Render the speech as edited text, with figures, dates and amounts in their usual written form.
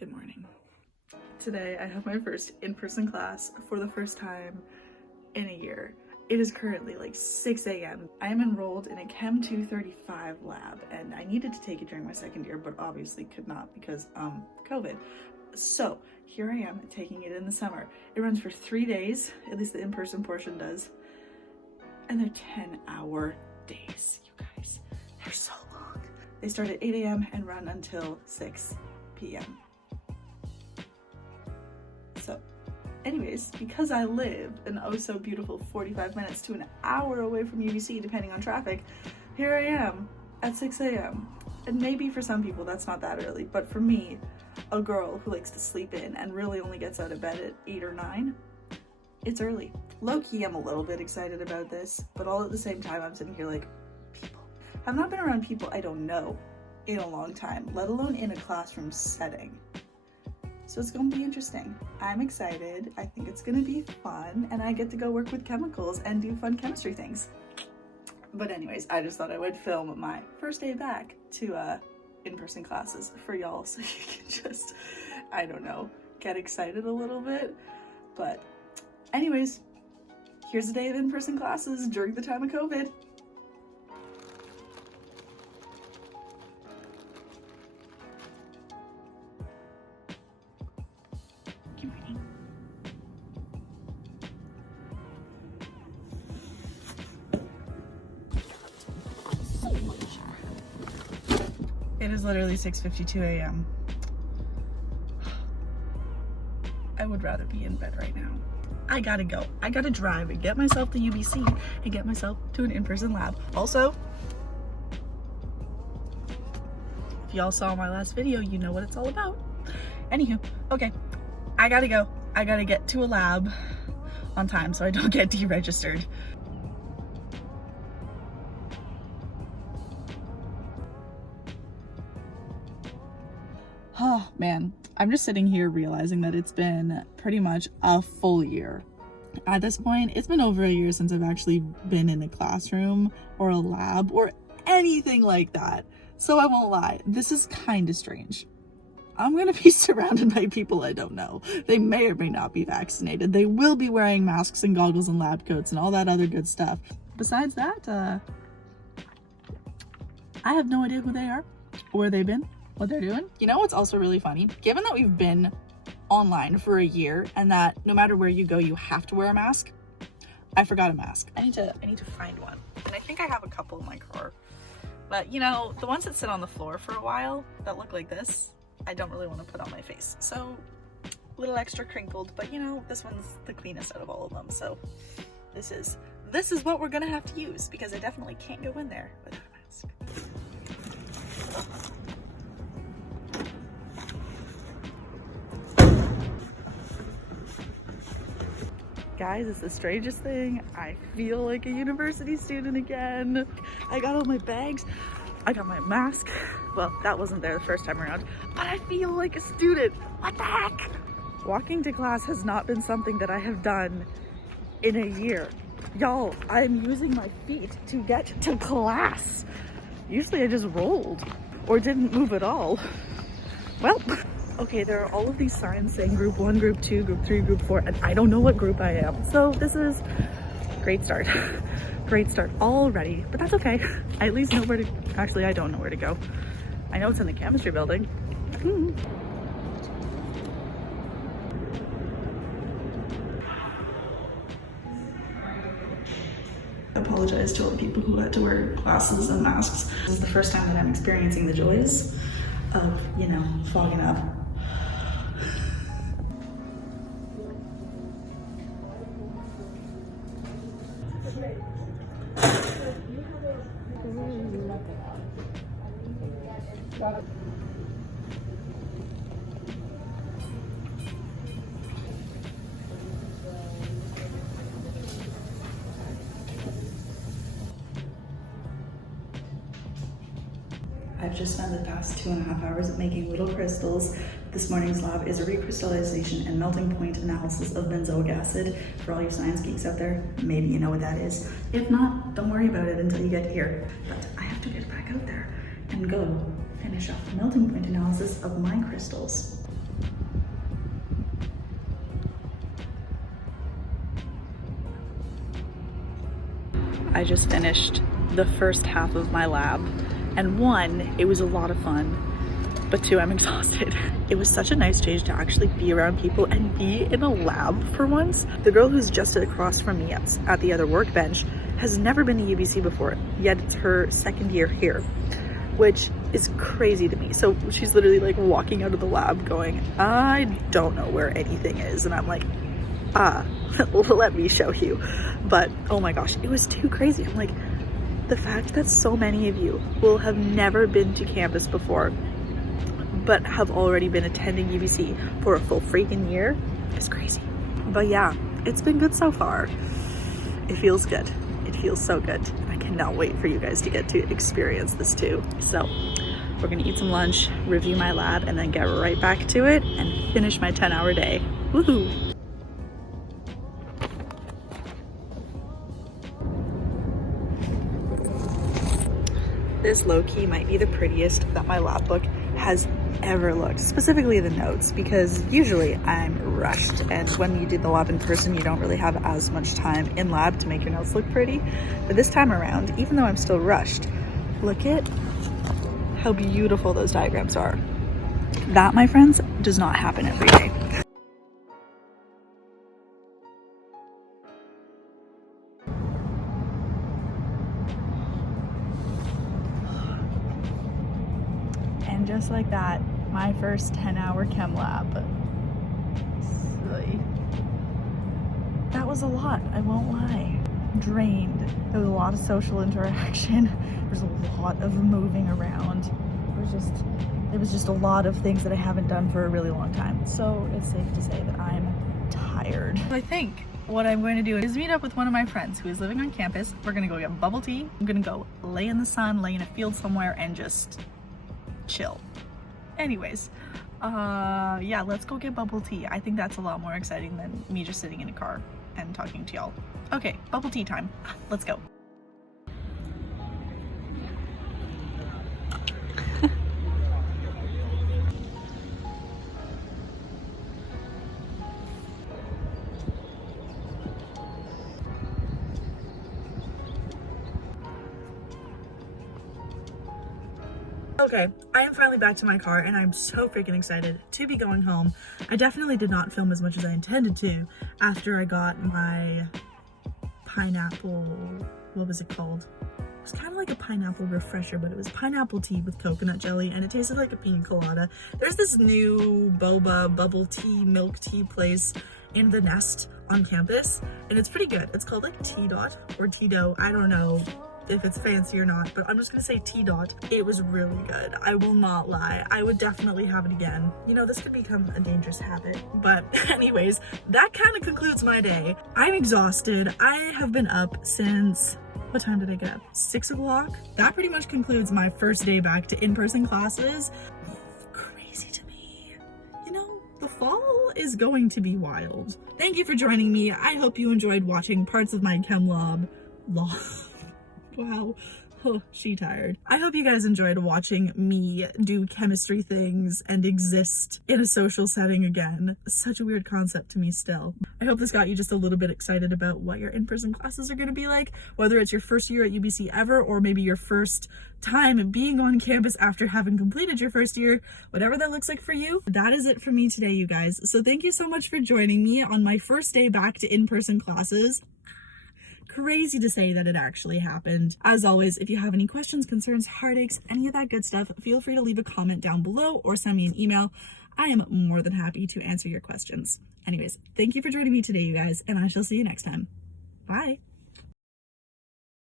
Good morning. Today I have my first in-person class for the first time in a year. It is currently like 6 a.m. I am enrolled in a Chem 235 lab and I needed to take it during my second year, but obviously could not because COVID. So here I am taking it in the summer. It runs for 3 days, at least the in-person portion does. And they're 10-hour days, you guys. They're so long. They start at 8 a.m. and run until 6 p.m. So anyways, because I live an oh so beautiful 45 minutes to an hour away from UBC, depending on traffic, here I am at 6 a.m. And maybe for some people that's not that early, but for me, a girl who likes to sleep in and really only gets out of bed at 8 or 9, it's early. Low-key, I'm a little bit excited about this, but all at the same time, I'm sitting here like, people. I've not been around people I don't know in a long time, let alone in a classroom setting. So it's gonna be interesting. I'm excited. I think it's gonna be fun, and I get to go work with chemicals and do fun chemistry things. But anyways, I just thought I would film my first day back to in-person classes for y'all so you can just, I don't know, get excited a little bit. But anyways, here's a day of in-person classes during the time of COVID. Good morning. It is literally 6:52 a.m. I would rather be in bed right now. I gotta go. I gotta drive and get myself to UBC and get myself to an in-person lab. Also, if y'all saw my last video, you know what it's all about. Anywho, okay, I gotta go. I gotta get to a lab on time so I don't get deregistered. Oh man, I'm just sitting here realizing that it's been pretty much a full year. At this point, it's been over a year since I've actually been in a classroom or a lab or anything like that. So I won't lie, this is kind of strange. I'm gonna be surrounded by people I don't know. They may or may not be vaccinated. They will be wearing masks and goggles and lab coats and all that other good stuff. Besides that, I have no idea who they are, where they've been, what they're doing. You know what's also really funny? Given that we've been online for a year and that no matter where you go, you have to wear a mask, I forgot a mask. I need to find one. And I think I have a couple in my car. But you know, the ones that sit on the floor for a while that look like this, I don't really want to put on my face. So a little extra crinkled, but you know, this one's the cleanest out of all of them. So this is what we're gonna have to use because I definitely can't go in there without a mask. Guys, it's the strangest thing. I feel like a university student again. I got all my bags. I got my mask. Well, that wasn't there the first time around, but I feel like a student. What the heck? Walking to class has not been something that I have done in a year. Y'all, I'm using my feet to get to class. Usually I just rolled or didn't move at all. Well, okay, there are all of these signs saying group 1, group 2, group 3, group 4, and I don't know what group I am. So this is a great start. Great start already, but that's okay. I at least know where to, actually I don't know where to go. I know it's in the chemistry building. I apologize to all the people who had to wear glasses and masks. This is the first time that I'm experiencing the joys of, you know, fogging up. I've just spent the past 2.5 hours making little crystals. This morning's lab is a recrystallization and melting point analysis of benzoic acid. For all you science geeks out there, maybe you know what that is. If not, don't worry about it until you get here. But I have to get back out there and go finish off the melting point analysis of my crystals. I just finished the first half of my lab, and one, it was a lot of fun, but two, I'm exhausted. It was such a nice change to actually be around people and be in a lab for once. The girl who's just across from me at the other workbench has never been to UBC before, yet it's her second year here, which is crazy to me. So she's literally like walking out of the lab going, I don't know where anything is. And I'm like, let me show you. But oh my gosh, it was too crazy. I'm like, the fact that so many of you will have never been to campus before, but have already been attending UBC for a full freaking year is crazy. But yeah, it's been good so far. It feels good. It feels so good. I cannot wait for you guys to get to experience this too. So we're gonna eat some lunch, review my lab, and then get right back to it and finish my 10-hour day. Woohoo! This low-key might be the prettiest that my lab book has ever looked, specifically the notes, because usually I'm rushed, and when you do the lab in person you don't really have as much time in lab to make your notes look pretty. But this time around, even though I'm still rushed, look at how beautiful those diagrams are. That, my friends, does not happen every day. And just like that, my first 10-hour chem lab. That was a lot, I won't lie. Drained. There was a lot of social interaction. There was a lot of moving around. It was just a lot of things that I haven't done for a really long time. So it's safe to say that I'm tired. I think what I'm going to do is meet up with one of my friends who is living on campus. We're gonna go get bubble tea. I'm gonna go lay in the sun, lay in a field somewhere, and just chill. Anyways, yeah, let's go get bubble tea. I think that's a lot more exciting than me just sitting in a car and talking to y'all. Okay, bubble tea time. Let's go. Okay, I am finally back to my car and I'm so freaking excited to be going home. I definitely did not film as much as I intended to after I got my pineapple, what was it called? It was kind of like a pineapple refresher, but it was pineapple tea with coconut jelly and it tasted like a pina colada. There's this new boba bubble tea, milk tea place in the Nest on campus and it's pretty good. It's called like T-Dot or Tito, I don't know if it's fancy or not, but I'm just gonna say T-Dot. It was really good. I will not lie. I would definitely have it again. You know, this could become a dangerous habit. But anyways, that kind of concludes my day. I'm exhausted. I have been up since, what time did I get up? 6 o'clock? That pretty much concludes my first day back to in-person classes. Crazy to me. You know, the fall is going to be wild. Thank you for joining me. I hope you enjoyed watching parts of my chem lab. Wow, oh, she tired. I hope you guys enjoyed watching me do chemistry things and exist in a social setting again. Such a weird concept to me still. I hope this got you just a little bit excited about what your in-person classes are going to be like, whether it's your first year at UBC ever or maybe your first time being on campus after having completed your first year, whatever that looks like for you. That is it for me today, you guys. So thank you so much for joining me on my first day back to in-person classes. Crazy to say that it actually happened. As always, if you have any questions, concerns, heartaches, any of that good stuff, feel free to leave a comment down below or send me an email. I am more than happy to answer your questions. Anyways, thank you for joining me today, you guys, and I shall see you next time. Bye.